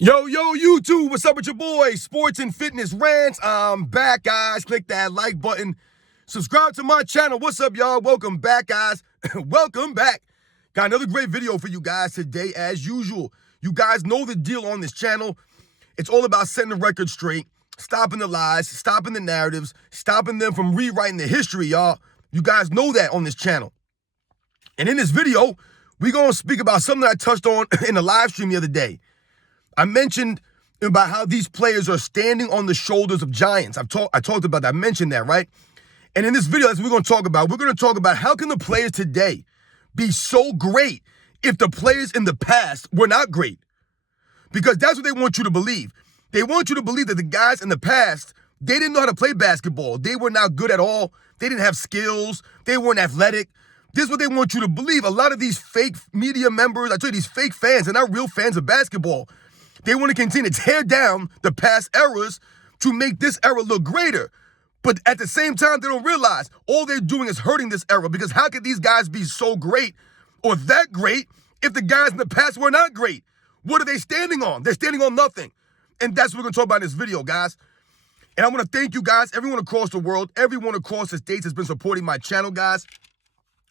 Yo, YouTube, what's up with your boy? Sports and Fitness Rants. I'm back, guys. Click that like button. Subscribe to my channel. What's up, y'all? Welcome back, guys. Welcome back. Got another great video for you guys today, as usual. You guys know the deal on this channel. It's all about setting the record straight, stopping the lies, stopping the narratives, stopping them from rewriting the history, y'all. You guys know that on this channel. And in this video, we're going to speak about something I touched on in the live stream the other day. I mentioned about how these players are standing on the shoulders of giants. I talked about that. I mentioned that, right? And in this video, that's what we're going to talk about how can the players today be so great if the players in the past were not great? Because that's what they want you to believe. They want you to believe that the guys in the past, they didn't know how to play basketball. They were not good at all. They didn't have skills. They weren't athletic. This is what they want you to believe. A lot of these fake media members, I tell you, these fake fans, they're not real fans of basketball. They want to continue to tear down the past eras to make this era look greater. But at the same time, they don't realize all they're doing is hurting this era, because how could these guys be so great or that great if the guys in the past were not great? What are they standing on? They're standing on nothing. And that's what we're going to talk about in this video, guys. And I want to thank you guys, everyone across the world, everyone across the states has been supporting my channel, guys.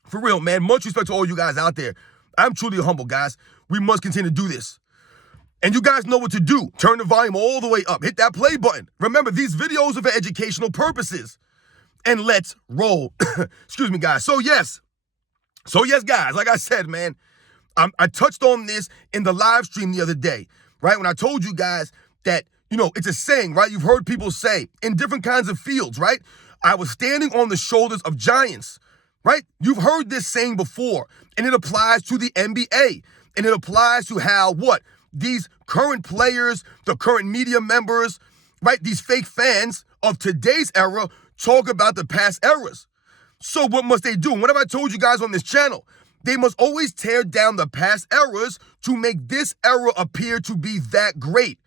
For real, man. Much respect to all you guys out there. I'm truly humble, guys. We must continue to do this. And you guys know what to do. Turn the volume all the way up. Hit that play button. Remember, these videos are for educational purposes. And let's roll. Excuse me, guys. So yes, guys, like I said, man, I touched on this in the live stream the other day, right? When I told you guys that, it's a saying, right? You've heard people say in different kinds of fields, right? I was standing on the shoulders of giants, right? You've heard this saying before, and it applies to the NBA. And it applies to how, these current players, the current media members, right? These fake fans of today's era talk about the past eras. So what must they do? What have I told you guys on this channel? They must always tear down the past eras to make this era appear to be that great.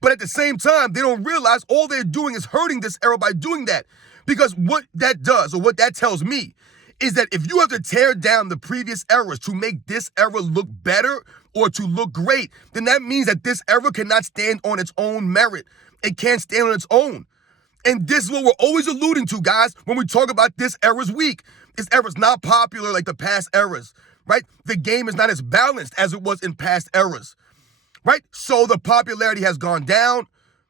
But at the same time, they don't realize all they're doing is hurting this era by doing that. Because what that does, or what that tells me, is that if you have to tear down the previous eras to make this era look better or to look great, then that means that this era cannot stand on its own merit. It can't stand on its own. And this is what we're always alluding to, guys, when we talk about this era's weak. This era's not popular like the past eras, right? The game is not as balanced as it was in past eras, right? So the popularity has gone down,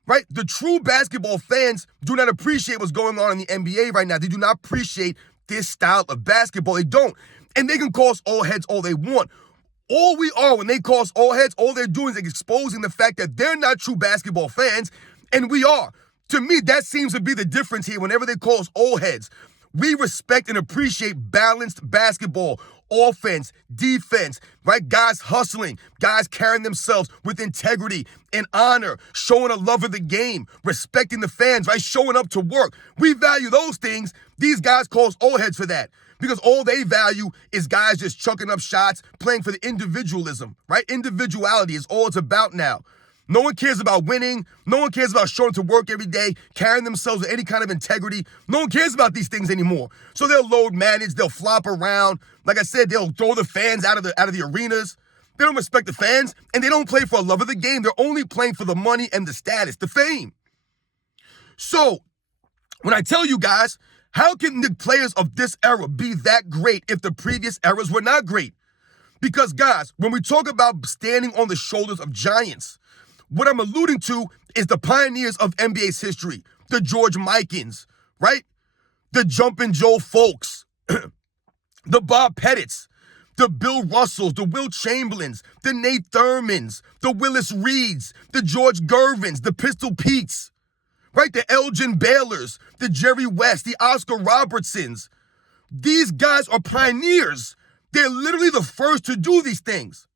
right? The true basketball fans do not appreciate what's going on in the NBA right now. They do not appreciate this style of basketball. They don't. And they can call us all heads all they want. All we are when they call us all heads, all they're doing is exposing the fact that they're not true basketball fans, and we are. To me, that seems to be the difference here whenever they call us all heads. We respect and appreciate balanced basketball, offense, defense, right? Guys hustling, guys carrying themselves with integrity and honor, showing a love of the game, respecting the fans, right? Showing up to work. We value those things. These guys call us all heads for that, because all they value is guys just chucking up shots, playing for the individualism, right? Individuality is all it's about now. No one cares about winning. No one cares about showing to work every day, carrying themselves with any kind of integrity. No one cares about these things anymore. So they'll load manage, they'll flop around. Like I said, they'll throw the fans out of the arenas. They don't respect the fans, and they don't play for a love of the game. They're only playing for the money and the status, the fame. So when I tell you guys, how can the players of this era be that great if the previous eras were not great? Because, guys, when we talk about standing on the shoulders of giants, what I'm alluding to is the pioneers of NBA's history, the George Mikens, right? The Jumpin' Joe Folks, the Bob Pettits, the Bill Russells, the Will Chamberlains, the Nate Thurmans, the Willis Reeds, the George Gervins, the Pistol Petes, right? The Elgin Baylors, the Jerry West, the Oscar Robertsons. These guys are pioneers. They're literally the first to do these things.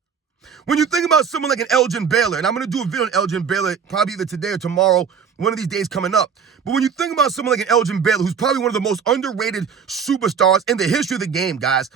When you think about someone like an Elgin Baylor, and I'm going to do a video on Elgin Baylor probably either today or tomorrow, one of these days coming up. But when you think about someone like an Elgin Baylor, who's probably one of the most underrated superstars in the history of the game, guys,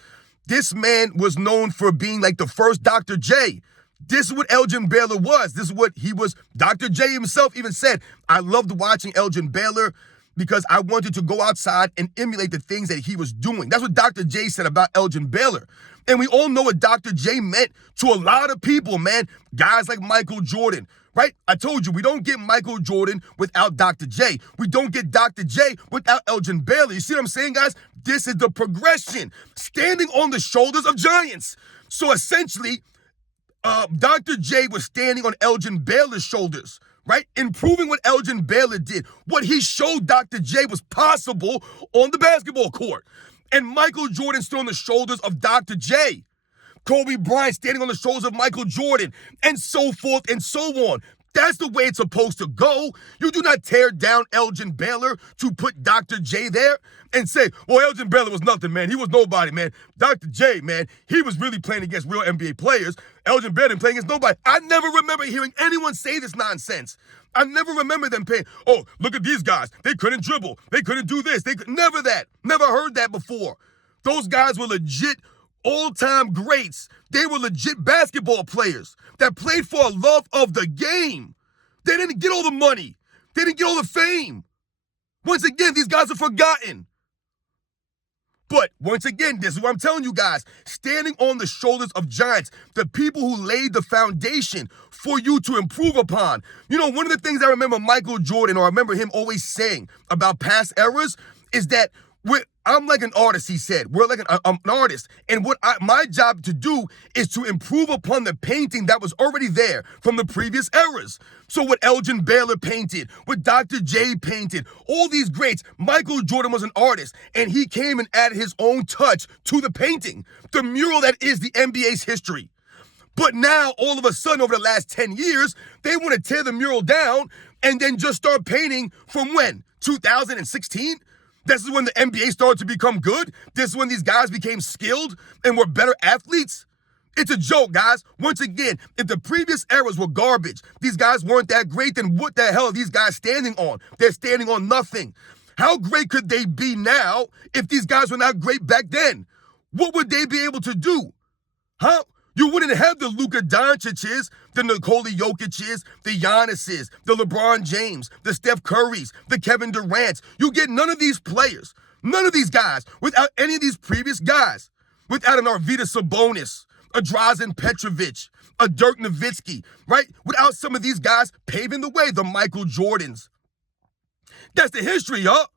this man was known for being like the first Dr. J. This is what Elgin Baylor was. This is what he was. Dr. J himself even said, I loved watching Elgin Baylor because I wanted to go outside and emulate the things that he was doing. That's what Dr. J said about Elgin Baylor. And we all know what Dr. J meant to a lot of people, man. Guys like Michael Jordan, right? I told you, we don't get Michael Jordan without Dr. J. We don't get Dr. J without Elgin Baylor. You see what I'm saying, guys? This is the progression, standing on the shoulders of giants. So essentially, Dr. J was standing on Elgin Baylor's shoulders, right? Improving what Elgin Baylor did. What he showed Dr. J was possible on the basketball court. And Michael Jordan stood on the shoulders of Dr. J. Kobe Bryant standing on the shoulders of Michael Jordan, and so forth and so on. That's the way it's supposed to go. You do not tear down Elgin Baylor to put Dr. J there and say, well, Elgin Baylor was nothing, man. He was nobody, man. Dr. J, man, he was really playing against real NBA players. Elgin Baylor playing against nobody. I never remember hearing anyone say this nonsense. I never remember them paying, oh, look at these guys. They couldn't dribble. They couldn't do this. Never that. Never heard that before. Those guys were legit all-time greats. They were legit basketball players that played for a love of the game. They didn't get all the money. They didn't get all the fame. Once again, these guys are forgotten. But once again, this is what I'm telling you guys. Standing on the shoulders of giants, the people who laid the foundation for you to improve upon. You know, one of the things I remember Michael Jordan, or I remember him always saying about past eras, is that I'm like an artist, he said. We're like an artist. And what my job to do is to improve upon the painting that was already there from the previous eras. So what Elgin Baylor painted, what Dr. J painted, all these greats, Michael Jordan was an artist, and he came and added his own touch to the painting, the mural that is the NBA's history. But now, all of a sudden, over the last 10 years, they want to tear the mural down and then just start painting from when? 2016? This is when the NBA started to become good. This is when these guys became skilled and were better athletes. It's a joke, guys. Once again, if the previous eras were garbage, these guys weren't that great, then what the hell are these guys standing on? They're standing on nothing. How great could they be now if these guys were not great back then? What would they be able to do? Huh? You wouldn't have the Luka Doncic's, the Nikola Jokic's, the Giannis's, the LeBron James, the Steph Curry's, the Kevin Durant's. You get none of these players, none of these guys, without any of these previous guys. Without an Arvydas Sabonis, a Drazen Petrovic, a Dirk Nowitzki, right? Without some of these guys paving the way, the Michael Jordans. That's the history, y'all.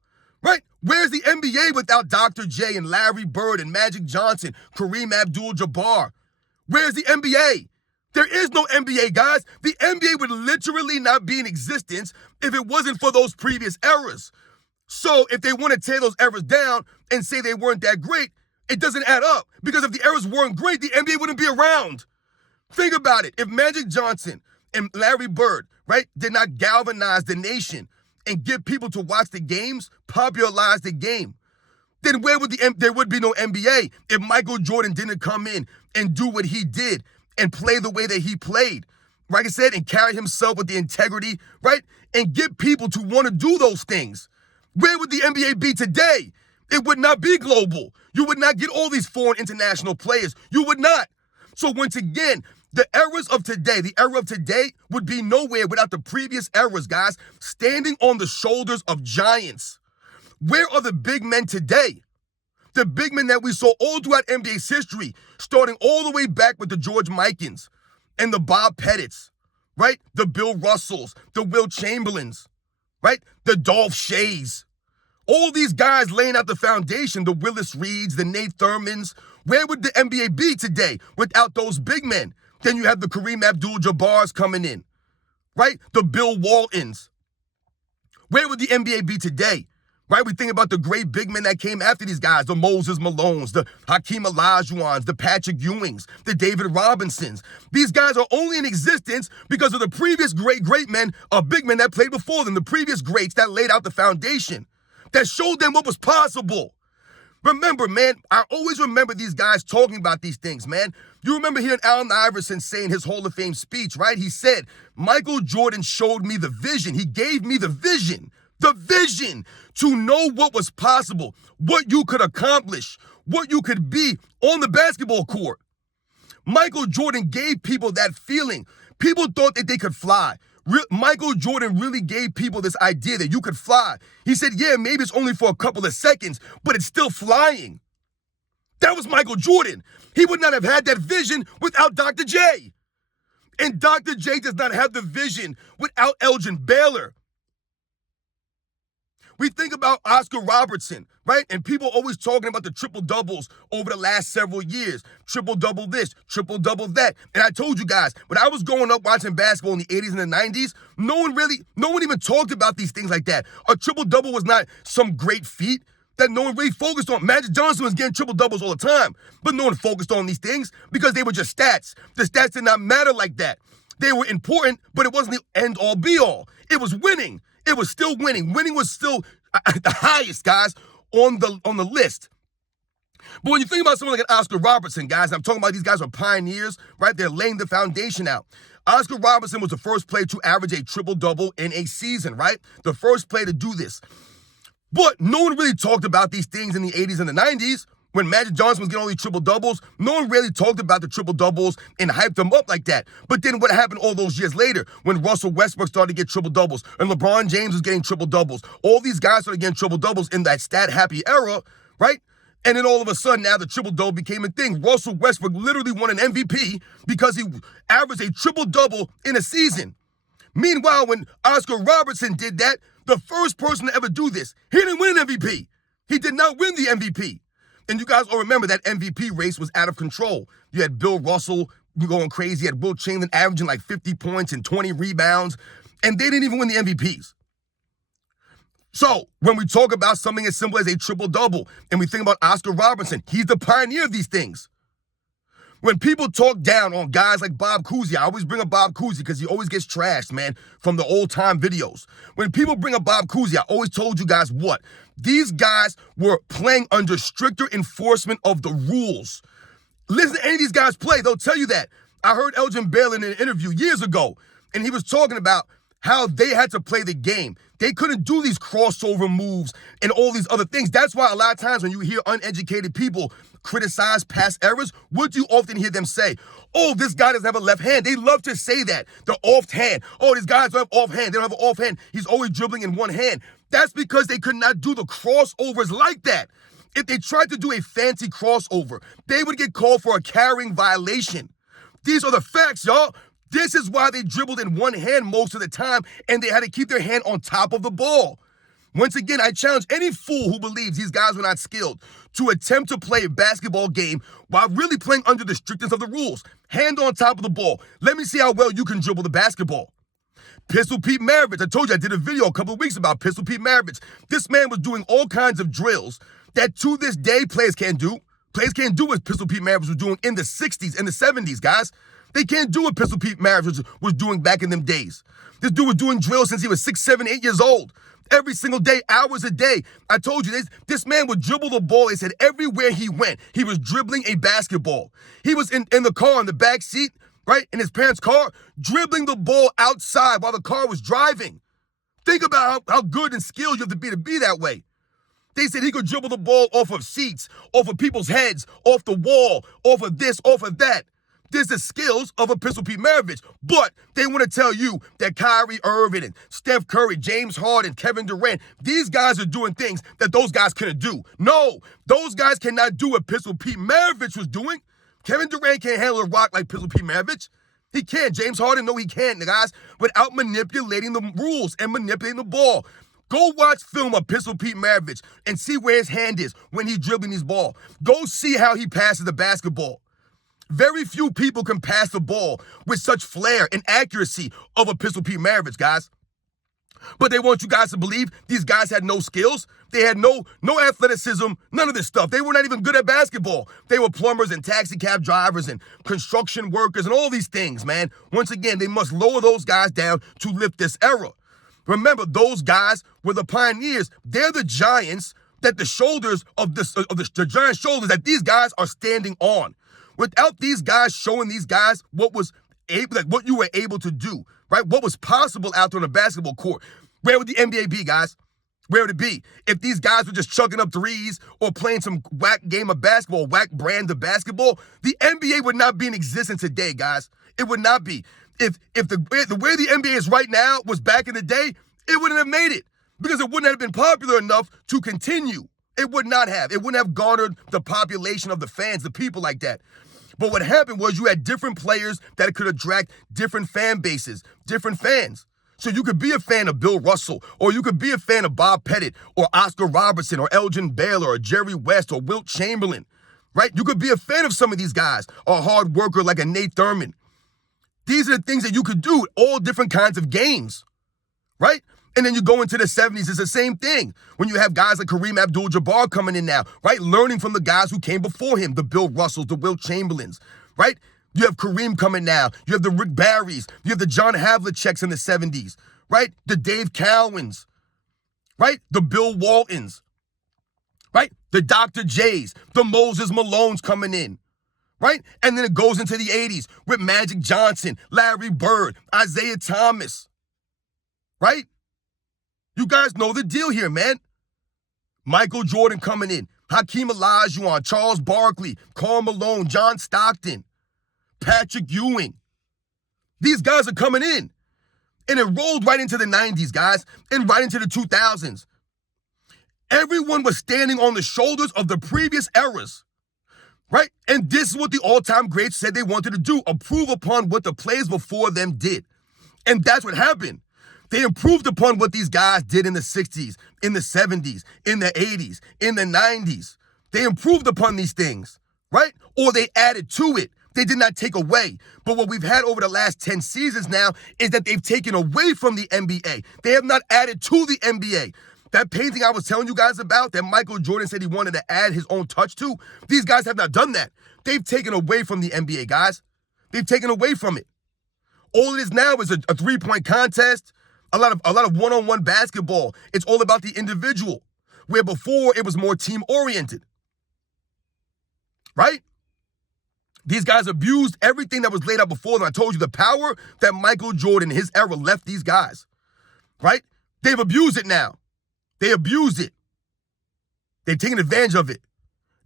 Right? Where's the NBA without Dr. J and Larry Bird and Magic Johnson, Kareem Abdul-Jabbar? Where's the NBA? There is no NBA, guys. The NBA would literally not be in existence if it wasn't for those previous eras. So if they want to tear those eras down and say they weren't that great, it doesn't add up. Because if the eras weren't great, the NBA wouldn't be around. Think about it. If Magic Johnson and Larry Bird, right, did not galvanize the nation and get people to watch the games, popularize the game, then there would be no NBA if Michael Jordan didn't come in and do what he did and play the way that he played, like I said, and carry himself with the integrity, right? And get people to want to do those things. Where would the NBA be today? It would not be global. You would not get all these foreign international players. You would not. So once again, the eras of today, the era of today would be nowhere without the previous eras, guys, standing on the shoulders of giants. Where are the big men today? The big men that we saw all throughout NBA's history, starting all the way back with the George Mikens and the Bob Pettits, right? The Bill Russells, the Will Chamberlains, right? The Dolph Shays. All these guys laying out the foundation, the Willis Reeds, the Nate Thurmans. Where would the NBA be today without those big men? Then you have the Kareem Abdul-Jabbars coming in, right? The Bill Waltons. Where would the NBA be today? Right? We think about the great big men that came after these guys, the Moses Malones, the Hakeem Olajuwons, the Patrick Ewings, the David Robinsons. These guys are only in existence because of the previous great men, big men that played before them, the previous greats that laid out the foundation, that showed them what was possible. Remember, man, I always remember these guys talking about these things, man. You remember hearing Allen Iverson saying his Hall of Fame speech, right? He said, Michael Jordan showed me the vision. He gave me the vision to know what was possible, what you could accomplish, what you could be on the basketball court. Michael Jordan gave people that feeling. People thought that they could fly. Michael Jordan really gave people this idea that you could fly. He said, yeah, maybe it's only for a couple of seconds, but it's still flying. That was Michael Jordan. He would not have had that vision without Dr. J. And Dr. J does not have the vision without Elgin Baylor. We think about Oscar Robertson, right? And people always talking about the triple doubles over the last several years. Triple double this, triple double that. And I told you guys, when I was growing up watching basketball in the 80s and the 90s, no one even talked about these things like that. A triple double was not some great feat that no one really focused on. Magic Johnson was getting triple doubles all the time, but no one focused on these things because they were just stats. The stats did not matter like that. They were important, but it wasn't the end all be all. It was winning. It was still winning. Winning was still the highest, guys, on the list. But when you think about someone like an Oscar Robertson, guys, I'm talking about these guys are pioneers, right? They're laying the foundation out. Oscar Robertson was the first player to average a triple-double in a season, right? The first player to do this. But no one really talked about these things in the 80s and the 90s. When Magic Johnson was getting all these triple-doubles, no one really talked about the triple-doubles and hyped them up like that. But then what happened all those years later when Russell Westbrook started to get triple-doubles and LeBron James was getting triple-doubles? All these guys started getting triple-doubles in that stat-happy era, right? And then all of a sudden now the triple-double became a thing. Russell Westbrook literally won an MVP because he averaged a triple-double in a season. Meanwhile, when Oscar Robertson did that, the first person to ever do this, he didn't win an MVP. He did not win the MVP. And you guys all remember that MVP race was out of control. You had Bill Russell going crazy. You had Will Chamberlain averaging like 50 points and 20 rebounds. And they didn't even win the MVPs. So when we talk about something as simple as a triple-double, and we think about Oscar Robertson, he's the pioneer of these things. When people talk down on guys like Bob Cousy, I always bring up Bob Cousy because he always gets trashed, man, from the old-time videos. When people bring up Bob Cousy, I always told you guys what? These guys were playing under stricter enforcement of the rules. Listen to any of these guys play. They'll tell you that. I heard Elgin Baylor in an interview years ago, and he was talking about how they had to play the game. They couldn't do these crossover moves and all these other things. That's why a lot of times when you hear uneducated people criticize past errors, what do you often hear them say? Oh, this guy doesn't have a left hand. They love to say that. The off hand. Oh, these guys don't have off hand. They don't have an off hand. He's always dribbling in one hand. That's because they could not do the crossovers like that. If they tried to do a fancy crossover, they would get called for a carrying violation. These are the facts, y'all. This is why they dribbled in one hand most of the time, and they had to keep their hand on top of the ball. Once again, I challenge any fool who believes these guys were not skilled to attempt to play a basketball game while really playing under the strictness of the rules. Hand on top of the ball. Let me see how well you can dribble the basketball. Pistol Pete Maravich. I told you I did a video a couple of weeks about Pistol Pete Maravich. This man was doing all kinds of drills that to this day players can't do. Players can't do what Pistol Pete Maravich was doing in the 60s and the 70s, guys. They can't do what Pistol Pete Maravich was doing back in them days. This dude was doing drills since he was 6, 7, 8 years old. Every single day, hours a day. I told you this man would dribble the ball. They said everywhere he went, he was dribbling a basketball. He was in the car, in the back seat, right, in his parents' car, dribbling the ball outside while the car was driving. Think about how good and skilled you have to be that way. They said he could dribble the ball off of seats, off of people's heads, off the wall, off of this, off of that. There's the skills of a Pistol Pete Maravich, but they want to tell you that Kyrie Irving and Steph Curry, James Harden, Kevin Durant, these guys are doing things that those guys couldn't do. No, those guys cannot do what Pistol Pete Maravich was doing. Kevin Durant can't handle a rock like Pistol Pete Maravich. He can't. James Harden, no, he can't, guys, without manipulating the rules and manipulating the ball. Go watch film of Pistol Pete Maravich and see where his hand is when he's dribbling his ball. Go see how he passes the basketball. Very few people can pass the ball with such flair and accuracy of a Pistol Pete Maravich, guys. But they want you guys to believe these guys had no skills. They had no athleticism, none of this stuff. They were not even good at basketball. They were plumbers and taxi cab drivers and construction workers and all these things, man. Once again, they must lower those guys down to lift this era. Remember, those guys were the pioneers. They're the giants that the shoulders of the giant shoulders that these guys are standing on. Without these guys showing these guys what you were able to do, right? What was possible out there on the basketball court. Where would the NBA be, guys? Where would it be? If these guys were just chucking up threes or playing some whack game of basketball, whack brand of basketball, the NBA would not be in existence today, guys. It would not be. If the way the NBA is right now was back in the day, it wouldn't have made it because it wouldn't have been popular enough to continue. It would not have. It wouldn't have garnered the population of the fans, the people like that. But what happened was you had different players that could attract different fan bases, different fans. So you could be a fan of Bill Russell, or you could be a fan of Bob Pettit, or Oscar Robertson, or Elgin Baylor, or Jerry West, or Wilt Chamberlain, right? You could be a fan of some of these guys, or a hard worker like a Nate Thurman. These are the things that you could do, all different kinds of games, right? And then you go into the 70s, it's the same thing. When you have guys like Kareem Abdul-Jabbar coming in now, right? Learning from the guys who came before him, the Bill Russells, the Wilt Chamberlains, right? You have Kareem coming now. You have the Rick Barrys. You have the John Havliceks in the 70s, right? The Dave Cowens, right? The Bill Waltons, right? The Dr. J's, the Moses Malones coming in, right? And then it goes into the 80s with Magic Johnson, Larry Bird, Isaiah Thomas, right? You guys know the deal here, man. Michael Jordan coming in, Hakeem Olajuwon, Charles Barkley, Karl Malone, John Stockton, Patrick Ewing. These guys are coming in. And it rolled right into the 90s, guys, and right into the 2000s. Everyone was standing on the shoulders of the previous eras, right? And this is what the all-time greats said they wanted to do, improve upon what the players before them did. And that's what happened. They improved upon what these guys did in the 60s, in the 70s, in the 80s, in the 90s. They improved upon these things, right? Or they added to it. They did not take away. But what we've had over the last 10 seasons now is that they've taken away from the NBA. They have not added to the NBA. That painting I was telling you guys about that Michael Jordan said he wanted to add his own touch to, these guys have not done that. They've taken away from the NBA, guys. They've taken away from it. All it is now is a three-point contest, a lot of one-on-one basketball. It's all about the individual, where before it was more team-oriented, right? These guys abused everything that was laid out before them. I told you the power that Michael Jordan, his era, left these guys, right? They've abused it now. They abused it. They've taken advantage of it.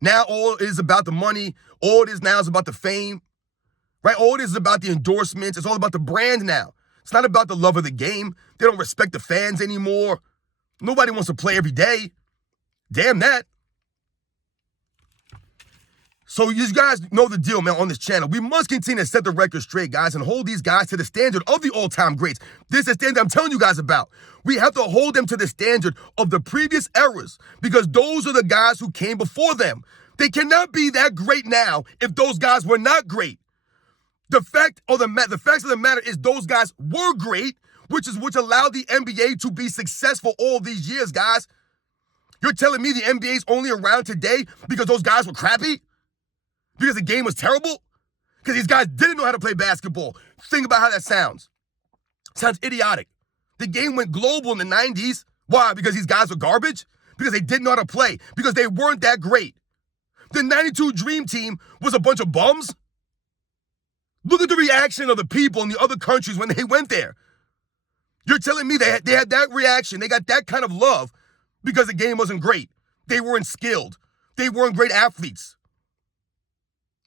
Now all it is about the money. All it is now is about the fame, right? All it is about the endorsements. It's all about the brand now. It's not about the love of the game. They don't respect the fans anymore. Nobody wants to play every day. Damn that. So you guys know the deal, man, on this channel. We must continue to set the record straight, guys, and hold these guys to the standard of the all-time greats. This is the standard I'm telling you guys about. We have to hold them to the standard of the previous eras because those are the guys who came before them. They cannot be that great now if those guys were not great. The facts of the matter is those guys were great, which allowed the NBA to be successful all these years, guys. You're telling me the NBA is only around today because those guys were crappy? Because the game was terrible? Because these guys didn't know how to play basketball. Think about how that sounds. Sounds idiotic. The game went global in the 90s. Why? Because these guys were garbage? Because they didn't know how to play. Because they weren't that great. The 92 Dream Team was a bunch of bums. Look at the reaction of the people in the other countries when they went there. You're telling me they had that reaction, they got that kind of love because the game wasn't great. They weren't skilled. They weren't great athletes.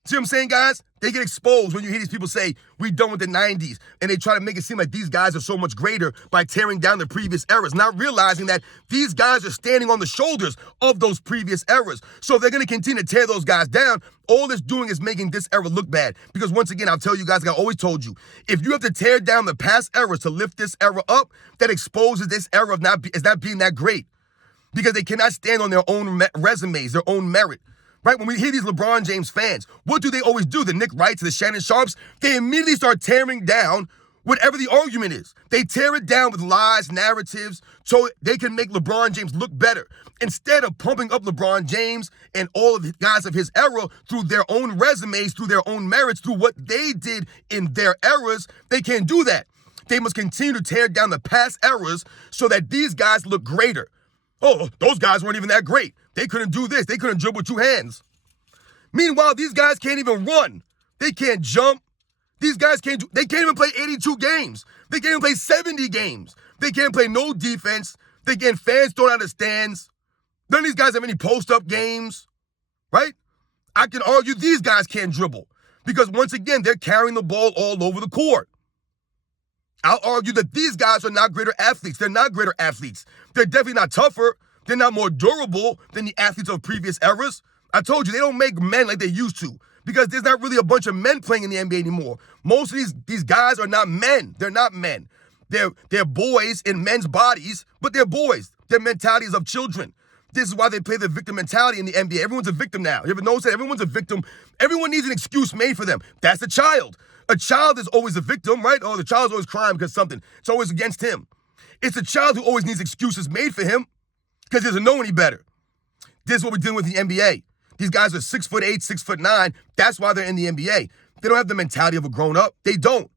See what I'm saying, guys? They get exposed when you hear these people say, we done with the 90s, and they try to make it seem like these guys are so much greater by tearing down the previous eras, not realizing that these guys are standing on the shoulders of those previous eras. So if they're going to continue to tear those guys down, all it's doing is making this era look bad. Because once again, I'll tell you guys, like I always told you, if you have to tear down the past eras to lift this era up, that exposes this era of not being that great. Because they cannot stand on their own resumes, their own merit. Right? When we hear these LeBron James fans, what do they always do? The Nick Wrights, the Shannon Sharps, they immediately start tearing down whatever the argument is. They tear it down with lies, narratives, so they can make LeBron James look better. Instead of pumping up LeBron James and all of the guys of his era through their own resumes, through their own merits, through what they did in their eras, they can't do that. They must continue to tear down the past eras so that these guys look greater. Oh, those guys weren't even that great. They couldn't do this. They couldn't dribble with two hands. Meanwhile, these guys can't even run. They can't jump. These guys can't even play 82 games. They can't even play 70 games. They can't play no defense. They get fans thrown out of the stands. None of these guys have any post-up games, right? I can argue these guys can't dribble because, once again, they're carrying the ball all over the court. I'll argue that these guys are not greater athletes. They're not greater athletes. They're definitely not tougher. They're not more durable than the athletes of previous eras. I told you, they don't make men like they used to because there's not really a bunch of men playing in the NBA anymore. Most of these guys are not men. They're not men. They're boys in men's bodies, but they're boys. Their mentality is of children. This is why they play the victim mentality in the NBA. Everyone's a victim now. You ever notice that? Everyone's a victim. Everyone needs an excuse made for them. That's a child. A child is always a victim, right? Oh, the child's always crying because something. It's always against him. It's a child who always needs excuses made for him because he doesn't know any better. This is what we're dealing with in the NBA. These guys are 6'8", 6'9". That's why they're in the NBA. They don't have the mentality of a grown-up. They don't.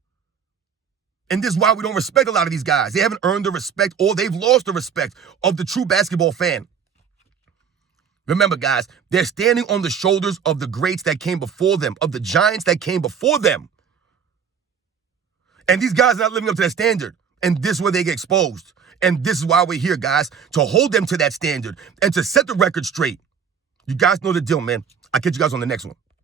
And this is why we don't respect a lot of these guys. They haven't earned the respect or they've lost the respect of the true basketball fan. Remember, guys, they're standing on the shoulders of the greats that came before them, of the giants that came before them. And these guys are not living up to that standard. And this is where they get exposed. And this is why we're here, guys, to hold them to that standard and to set the record straight. You guys know the deal, man. I'll catch you guys on the next one.